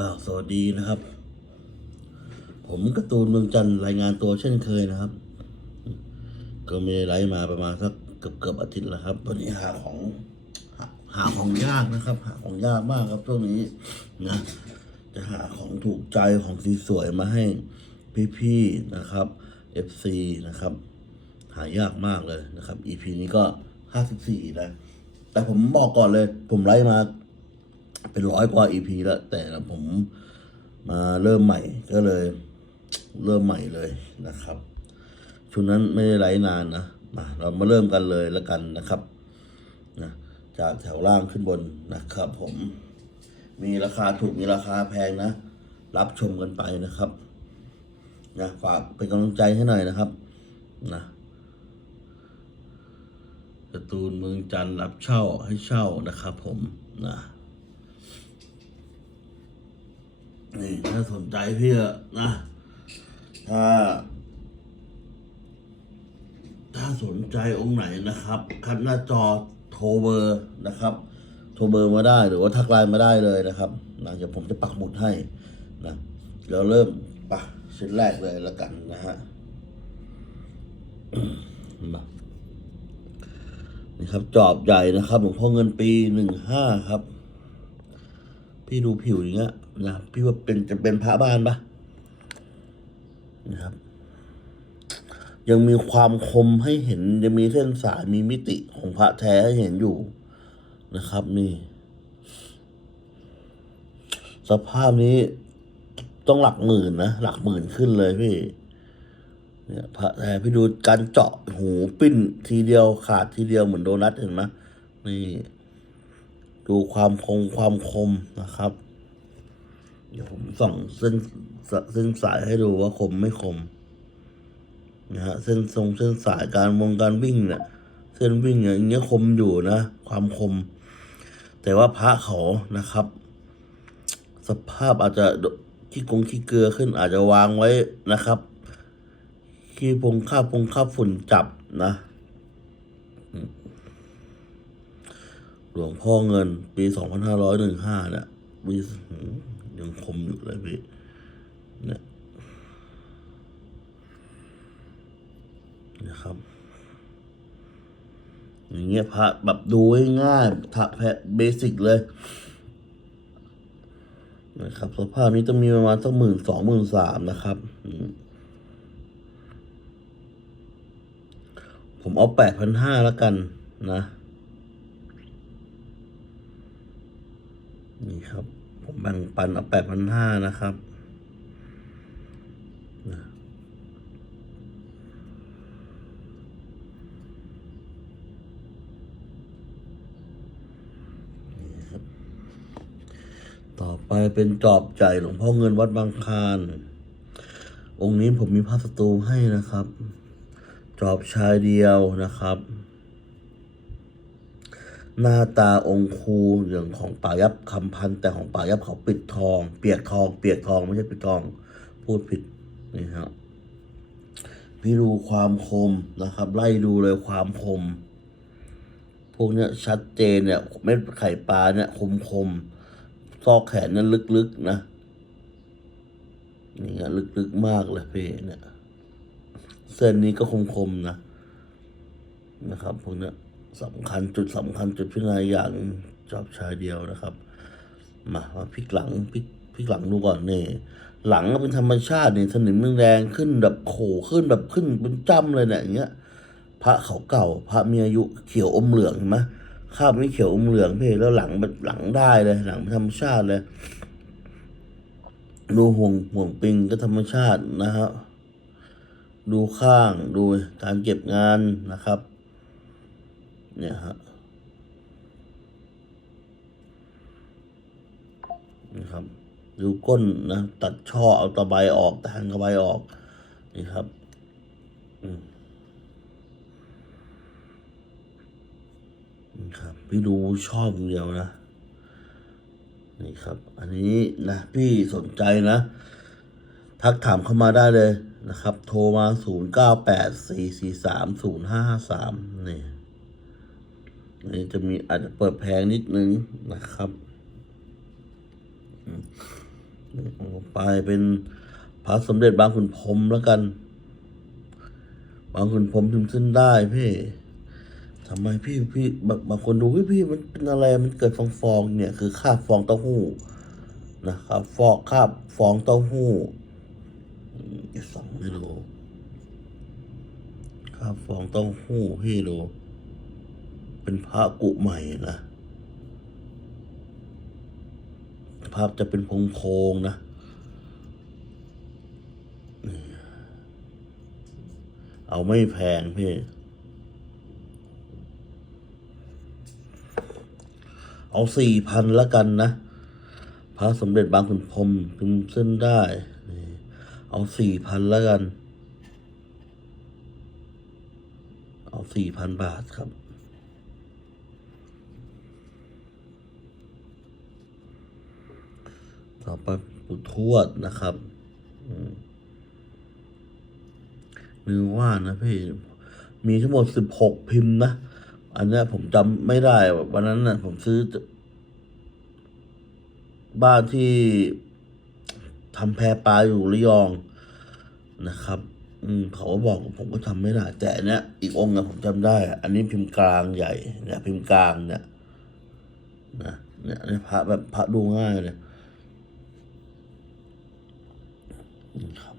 ก็สวัสดีนะครับ ผมกร์ตูนเมืองจันทร์รายงานตัวเช่นเคยนะครับ ก็ไม่ได้ไลฟ์มาประมาณสักเกือบเกือบอาทิตย์แล้วครับวันนี้หาของหาหาของยากนะครับ หาของยากมากครับช่วงนี้นะ จะหาของถูกใจของสีสวยมาให้พี่ๆนะครับ FC นะครับ หายากมากเลยนะครับ EP นี้ก็ห้าสิบสี่แล้ว แต่ผมบอกก่อนเลย ผมไลฟ์มา เป็นร้อยกว่า EP แล้ว แต่ผมมาเริ่มใหม่ก็เลย เริ่มใหม่เลยนะครับช่วงนั้นไม่ได้ไลฟ์นานนะมาเรามาเริ่มกันเลยแล้วกันนะครับนะจากแถวล่างขึ้นบนนะครับ ผมมีราคาถูกมีราคาแพงนะ รับชมกันไปนะครับนะฝากเป็นกำลังใจให้หน่อยนะครับนะการ์ตูนเมืองจันทร์รับเช่าให้เช่านะครับผมนะ นี่ถ้าสนใจพี่อะนะ ถ้า ถ้าสนใจองค์ไหนนะครับคัดหน้าจอโทรเบอร์นะครับ โทรเบอร์มาได้หรือว่าทักไลน์มาได้เลยนะครับนะเดี๋ยวผมจะปักหมุดให้นะเดี๋ยวเริ่มปะชิ้นแรกเลยแล้วกันนะฮะนี่ครับ จอบใหญ่นะครับหลวงพ่อเงินปีหนึ่งห้าครับ พี่ดูผิวอย่างเงี้ย นะพี่ว่าเป็นจะเป็นพระบ้านปะนะครับ ยังมีความคมให้เห็นยังมีเส้นสายมีมิติของพระแท้ให้เห็นอยู่นะครับ นี่ สภาพนี้ต้องหลักหมื่นนะหลักหมื่นขึ้นเลยพี่เนี่ยพระแท้พี่ดูการเจาะหูปิ้นทีเดียวขาดทีเดียวเหมือนโดนัทเห็นไหมนี่ ดูความคงความคมนะครับ เดี๋ยวผมส่องเส้นเส้นสายให้ดูว่าคมไม่คมนะฮะเส้นทรงเส้นสายการวงการวิ่งเนี่ยเส้นวิ่งเนี่ยอย่างเงี้ยคมอยู่นะ ความคม แต่ว่าพระเขานะครับ สภาพอาจจะขี้กงขี้เกลือขึ้นอาจจะวางไว้นะครับขี้พงค่าพงค่าฝุ่นจับนะหลวงพ่อเงิน ปีสองพันห้าร้อยหนึ่งห้าเนี่ยมี ยังคมอยู่เลยพี่เนี่ยนะครับ อย่างเงี้ยพระแบบดูง่ายๆถ้าแพะเบสิกเลยนะครับสภาพนี้จะมีประมาณสักหมื่นสองหมื่นสามนะครับ ผมเอาแปดพันห้าแล้วกันนะ นี่ครับ ผมแบ่งปันเอาแปดพันห้านะครับต่อไปเป็นจอบใจหลวงพ่อเงินวัดบางคานองค์นี้ผมมีภาพสตูให้นะครับ จอบชายเดียวนะครับ หน้าตาองค์ครูอย่างของป่ายับคำพันแต่ของป่ายับเขาปิดทอง เปียกทอง เปียกทองไม่ใช่ปิดทอง พูดผิดนี่ฮะพี่ดูความคมนะครับ ไล่ดูเลยความคม พวกเนี้ยชัดเจนเนี่ยเม็ดไข่ปลาเนี่ยคมคมซอกแขนนั้นลึกๆนะนี่ฮะลึกๆมากเลยพี่เนี่ยเส้นนี้ก็คมๆนะนะครับพวกเนี้ย สำคัญจุดสำคัญจุดพิจารณาอย่างจอบชายเดียวนะครับ มามาพลิกหลังพลิกพลิกหลังดูก่อนนี่หลังก็เป็นธรรมชาตินี่สนิมแดงขึ้นแบบโขขึ้นแบบขึ้นเป็นจ้ำเลยเนี่ยอย่างเงี้ย พระเขาเก่า พระมีอายุเขียวอมเหลืองเห็นไหมคาบไม่เขียวอมเหลืองพี่แล้วหลังหลังได้เลย หลังธรรมชาติเลยดูห่วงห่วงปิงก็ธรรมชาตินะฮะดูข้างดูการเก็บงานนะครับ เนี่ยฮะนะครับดูก้นนะตัดช่อเอาตะไบออกแทงตะไบออกนี่ครับอืมนี่ครับ พี่ดูชอบอย่างเดียวนะ นี่ครับ อันนี้นะพี่สนใจนะ ทักถามเข้ามาได้เลยนะครับ โทรมาศูน นี่จะมีอาจจะเปิดแพงนิดนึงนะครับอืมเอาไปเป็นพระสมเด็จบางขุนพรมแล้วกัน บางขุนพรมพิมพ์ขึ้นได้พี่ทำไมพี่พี่บางบางคนดูพี่พี่มันเป็นอะไรมันเกิดฟองฟองเนี่ยคือคาบฟองเต้าหู้นะครับฟอกคาบฟองเต้าหู้สองไม่รู้คาบฟองเต้าหู้พี่ดู เป็นพระกุใหม่นะ ภาพจะเป็นพงๆนะนี่เอาไม่แพงพี่เอาสี่พันละกันนะ พระสมเด็จบางขุนพรหมพิมพ์เส้นได้ เอาสี่พันละกัน เอาสี่พันบาทครับ ต่อไปปุทวดนะครับอืมนึกว่านะพี่ มีทั้งหมดสิบหกพิมพ์นะ อันเนี้ยผมจำไม่ได้ วันนั้นนะผมซื้อ บ้านที่ทำแพปลาอยู่ระยองนะครับ อืมเขาก็บอกผมก็ทำไม่ได้ แต่อันเนี้ยอีกองค์นะผมจำได้ อันนี้พิมพ์กลางใหญ่ เนี่ย พิมพ์กลางเนี่ยนะเนี่ยพระแบบพระดูง่ายเลย นี่ครับ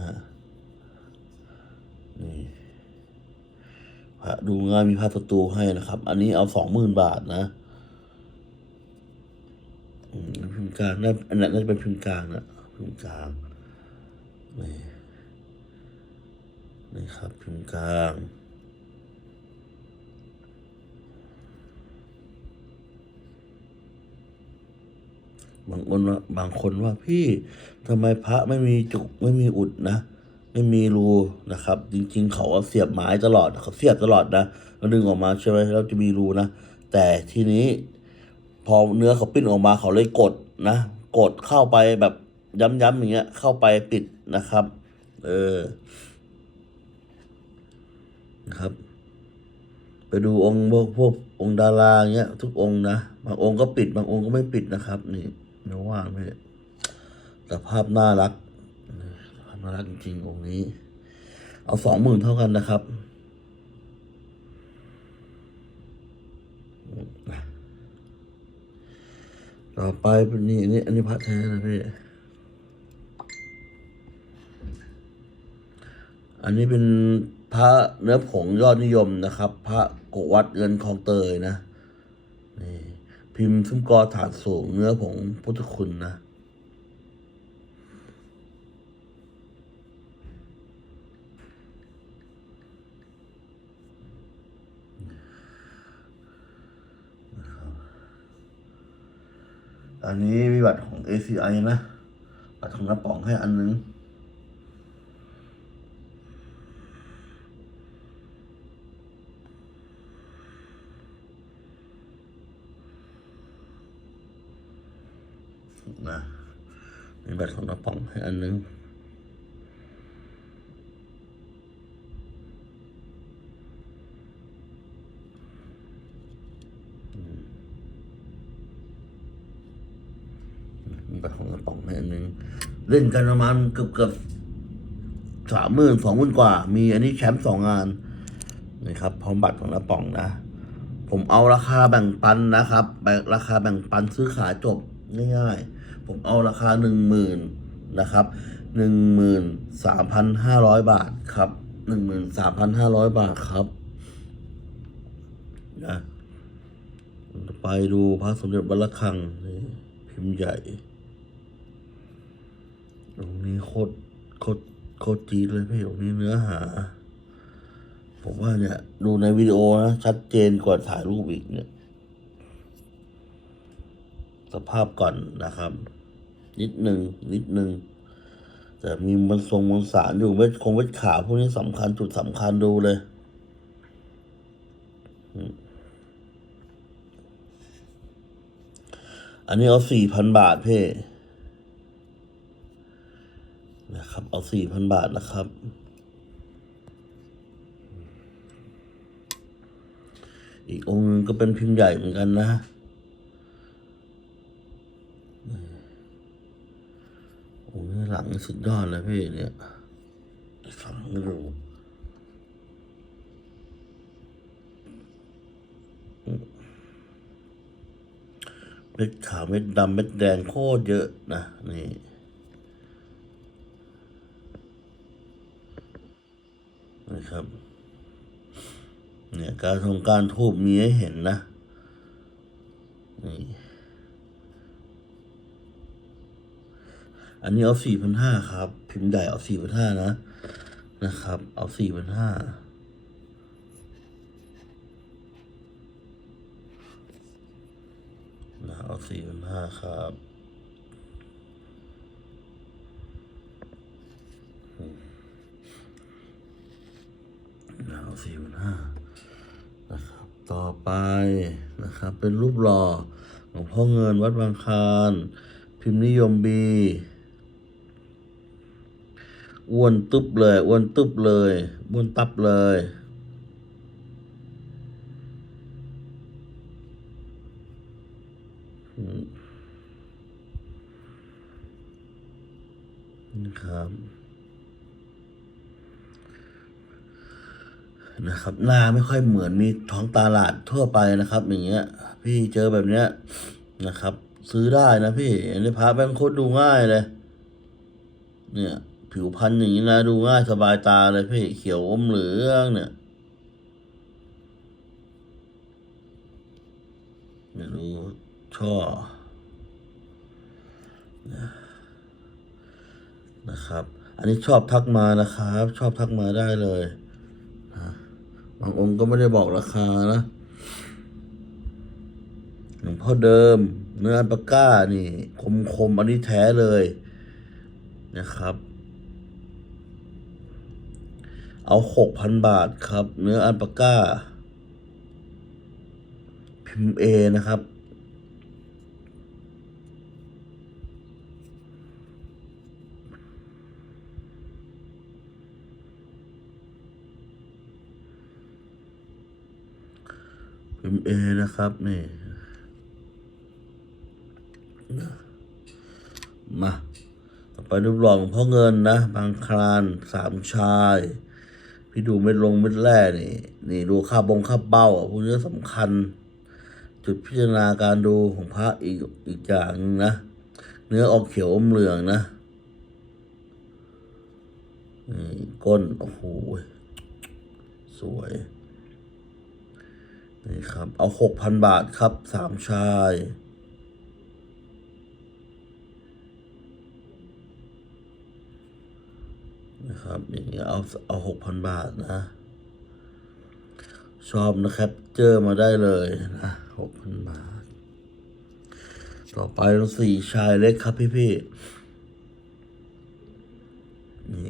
ฮะนี่พระดูง่ายมีพระประตูให้นะครับ อันนี้เอาสองหมื่นบาทนะอืมพิมพ์กลางน่าอันนั้นน่าจะเป็นพิมพ์กลางนะพิมพ์กลางนี่นี่ครับพิมพ์กลาง บางคนว่าบางคนว่าพี่ทำไมพระไม่มีจุกไม่มีอุดนะ ไม่มีรูนะครับ จริง ๆ เขาเอาเสียบไม้ตลอดเขาเสียบตลอดนะแล้วดึงออกมาใช่ไหมแล้วจะมีรูนะ แต่ทีนี้ พอเนื้อเขาปิ้นออกมาเขาเลยกดนะ กดเข้าไปแบบย้ำๆอย่างเงี้ย เข้าไปปิดนะครับ เออนะครับ ไปดูองค์พวกพวกองค์ดาราเงี้ย ทุกองค์นะ บางองค์ก็ปิด บางองค์ก็ไม่ปิดนะครับ นี่ ไม่ว่าไม่แต่ภาพน่ารักภาพน่ารักจริงๆองค์นี้ เอาสองหมื่นเท่ากันนะครับต่อไปเป็นนี่นี่อันนี้พระแท้นะพี่อันนี้เป็นพระเนื้อผงยอดนิยมนะครับ พระโกวัดเงินคลองเตยนะ พิมพ์ซุ้มกอถาดสูงเนื้อผงพุทธคุณนะ อันนี้มีบัตรของ ACI นะบัตรของน้าป๋องให้อันนึง นะมีบัตรของน้าป๋องให้อันนึงบัตรของน้าป๋องให้อันนึงเล่นกันประมาณเกือบเกือบสามหมื่นสองหมื่นกว่า มีอันนี้แชมป์สองงานนะครับพร้อมบัตรของน้าป๋องนะผมเอาราคาแบ่งปันนะครับแบ่งราคาแบ่งปันซื้อขายจบง่ายๆ ผมเอาราคาหนึ่งหมื่นนะครับหนึ่งหมื่นสามพันห้าร้อยบาทครับหนึ่งหมื่นสามพันห้าร้อยบาทครับนะไปดูพระสมเด็จวัดระฆังนี่พิมพ์ใหญ่ตรงนี้โคตรโคตรโคตรจีดเลยพี่ตรงนี้เนื้อหา ผมว่าเนี่ย ดูในวิดีโอนะชัดเจนกว่าถ่ายรูปอีกเนี่ย สภาพก่อนนะครับ นิดหนึ่งนิดหนึ่งแต่มีมันทรงมันสารอยู่เม็ดคงเม็ดขาพวกนี้สำคัญจุดสำคัญดูเลยอันนี้เอาสี่พันบาทเพ่นะครับ เอาสี่พันบาทนะครับ อีกองค์นึงก็เป็นพิมพ์ใหญ่เหมือนกันนะ โอ้ยหลังสุดยอดเลยพี่เนี่ยฝังรูเม็ดขาวเม็ดดำเม็ดแดงโคตรเยอะนะนี่นะครับ เนี่ยการทงการทูบมีให้เห็นนะนี่ อันนี้เอาสี่พันห้าครับ พิมพ์ใหญ่เอาสี่พันห้านะ นะครับ เอาสี่พันห้านะเอาสี่พันห้าครับนะเอาสี่พันห้านะครับ ต่อไปนะครับ เป็นรูปหล่อหลวงพ่อเงินวัดบางคานพิมพ์นิยมบี อ้วนตึบเลยอ้วนตึบเลยอ้วนตับเลย นะครับ นะครับ หน้าไม่ค่อยเหมือนมีท้องตลาดทั่วไปนะครับ อย่างเงี้ย พี่เจอแบบเนี้ยนะครับ ซื้อได้นะพี่อันนี้พระแบงค์โคตรดูง่ายเลย เนี่ย ผิวพรรณอย่างนี้นะ ดูง่ายสบายตาเลยพี่เขียวอมเหลืองเนี่ยเนี่ยดูช่อนะครับ อันนี้ชอบทักมานะครับ ชอบทักมาได้เลยบางองค์ก็ไม่ได้บอกราคานะหลวงพ่อเดิม เนื้ออันปาก้านี่ คมคมอันนี้แท้เลยนะครับ เอาหกพันบาทครับ เนื้ออันปาก้า พิมพ์เอนะครับ พิมพ์เอนะครับ นี่ มา ต่อไปรูปหล่อของพ่อเงินนะ บางคลานสามชาย พี่ดูเม็ดลงเม็ดแร่นี่นี่ดูค่าบงค่าเบ้าอะพวกนี้สำคัญ จุดพิจารณาการดูของพระอีกอีกอย่างหนึงนะ เนื้อออกเขียวอมเหลืองนะนี่ก้น โอ้โห สวย นี่ครับ เอาหกพันบาทครับสามชาย นะครับ อย่างเงี้ยเอาเอาหกพันบาทนะ ชอบนะครับเจอมาได้เลยนะหกพันบาท ต่อไปเราสี่ชายเล็กครับพี่พี่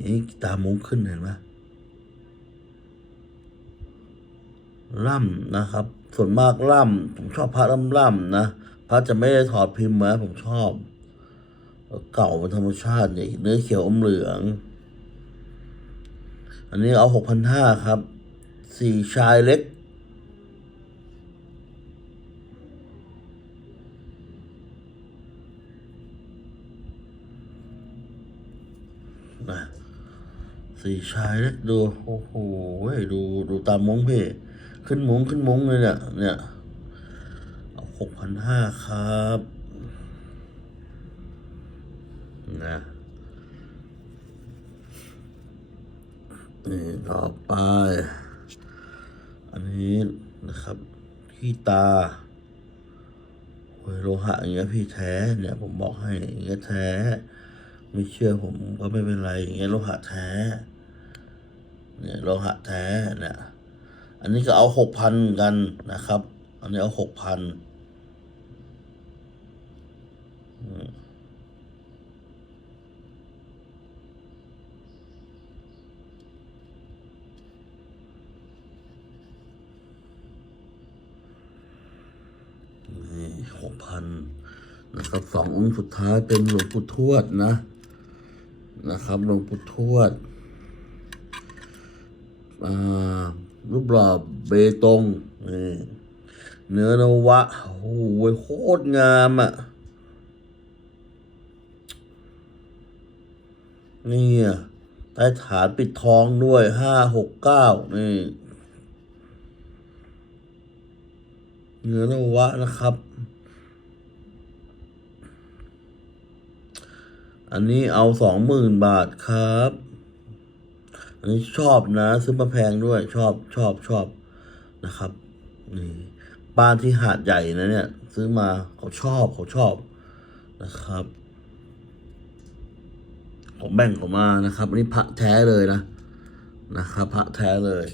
นี่ตามุ้งขึ้นเห็นไหมล่ำนะครับ ส่วนมากล่ำผมชอบพระล่ำล่ำนะพระจะไม่ได้ถอดพิมพ์มาผมชอบ เก่าเป็นธรรมชาติเนี่ยเนื้อเขียวอมเหลือง อันนี้เอาหกพันห้าครับสี่ชายเล็กนะสี่ชายเล็กดู โอ้โหดูดูตามมงพี่ขึ้นมงขึ้นมงเลยเนี่ยเนี่ยเอาหกพันห้าครับ นะ นี่ต่อไป อันนี้นะครับ ที่ตาโอ้ยโลหะอย่างเงี้ยพี่แท้เนี่ยผมบอกให้อย่างเงี้ยแท้ ไม่เชื่อผมก็ไม่เป็นไรอย่างเงี้ยโลหะแท้ เนี่ยโลหะแท้เนี่ยอันนี้ก็เอาหกพันกันนะครับ อันนี้เอาหกพันนี่ หกพันนะครับสององค์สุดท้ายเป็นหลวงปู่ทวดนะนะครับหลวงปู่ทวดรูปหล่อเบตงเนื้อนวะโอ้โหโคตรงามอะนี่อใต้ฐานปิดทองด้วยห้าหกเก้านี่เนื้อนวะนะครับ อันนี้เอาสองหมื่นบาทครับ อันนี้ชอบนะ ซื้อมาแพงด้วยชอบชอบชอบนะครับนี่บ้านที่หาดใหญ่นะเนี่ย ซื้อมาเขาชอบเขาชอบนะครับผมแบ่งเขามานะครับอันนี้พระแท้เลยนะนะครับพระแท้เลย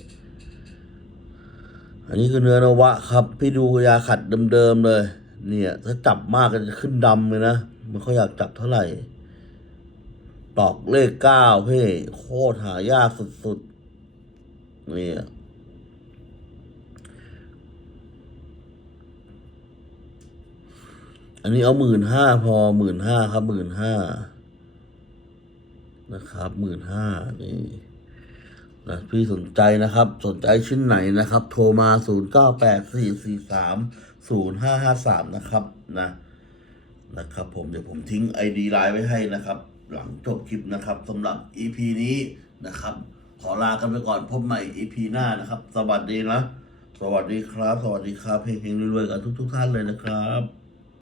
อันนี้คือเนื้อนวะครับ พี่ดูยาขัดเดิมๆเลย เนี่ย ถ้าจับมากก็จะขึ้นดำเลยนะมันเขาอยากจับเท่าไหร่ ตอกเลขเก้าพี่โคตรหายากสุดๆนี่อันนี้เอาหมื่นห้าพอหมื่นห้าครับหมื่นห้านะครับหมื่นห้านี่นะพี่สนใจนะครับ สนใจชิ้นไหนนะครับ โทรมาศูนย์เก้าแปดสี่สี่สามศูนย์ห้าห้าสามนะครับนะนะครับผมเดี๋ยวผมทิ้ง ID ไลน์ไว้ให้นะครับ หลังจบคลิปนะครับสำหรับ EP นี้นะครับ ขอลากันไปก่อนพบใหม่ EP หน้านะครับ สวัสดีนะ สวัสดีครับ สวัสดีครับเพลงๆรวยๆกันทุกๆท่านเลยนะครับ